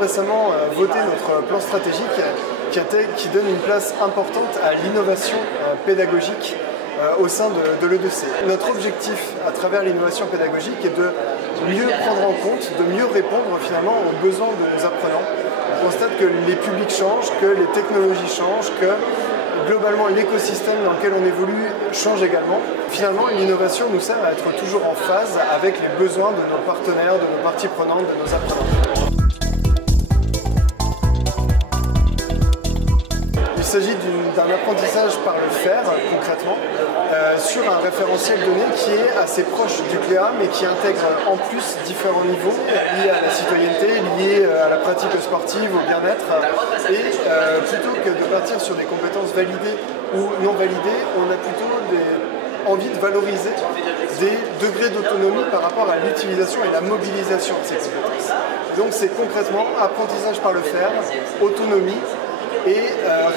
récemment voté notre plan stratégique qui donne une place importante à l'innovation pédagogique au sein de l'E2C. Notre objectif à travers l'innovation pédagogique est de mieux prendre en compte, de mieux répondre finalement aux besoins de nos apprenants. On constate que les publics changent, que les technologies changent, que globalement l'écosystème dans lequel on évolue change également. Finalement, l'innovation nous sert à être toujours en phase avec les besoins de nos partenaires, de nos parties prenantes, de nos apprenants. Il s'agit d'un apprentissage par le faire, concrètement, sur un référentiel donné qui est assez proche du CLEA, mais qui intègre en plus différents niveaux liés à la citoyenneté, liés à la pratique sportive, au bien-être. Et plutôt que de partir sur des compétences validées ou non validées, on a plutôt envie de valoriser des degrés d'autonomie par rapport à l'utilisation et la mobilisation de ces compétences. Donc c'est concrètement apprentissage par le faire, autonomie, et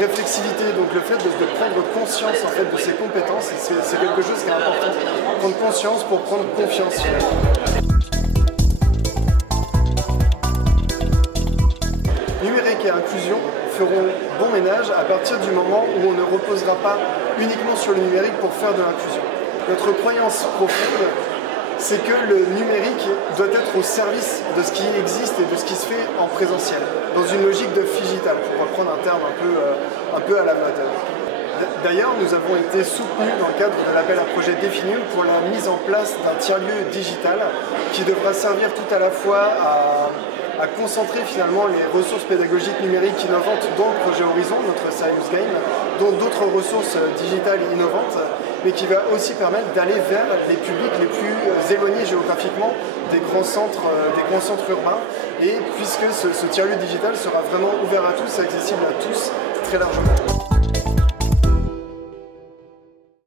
réflexivité, donc le fait de prendre conscience en fait, de ses compétences, c'est quelque chose qui est important. Prendre conscience pour prendre confiance. Numérique et inclusion feront bon ménage à partir du moment où on ne reposera pas uniquement sur le numérique pour faire de l'inclusion. Notre croyance profonde, c'est que le numérique doit être au service de ce qui existe et de ce qui se fait en présentiel, dans une logique de phygital, pour reprendre un terme un peu à la mode. D'ailleurs, nous avons été soutenus dans le cadre de l'appel à projet Definium pour la mise en place d'un tiers-lieu digital qui devra servir tout à la fois à concentrer finalement les ressources pédagogiques numériques innovantes dont le projet Horizon, notre Serious Game, dont d'autres ressources digitales innovantes, mais qui va aussi permettre d'aller vers les publics les plus éloignés géographiquement des grands centres urbains. Et puisque ce tiers-lieu digital sera vraiment ouvert à tous et accessible à tous très largement.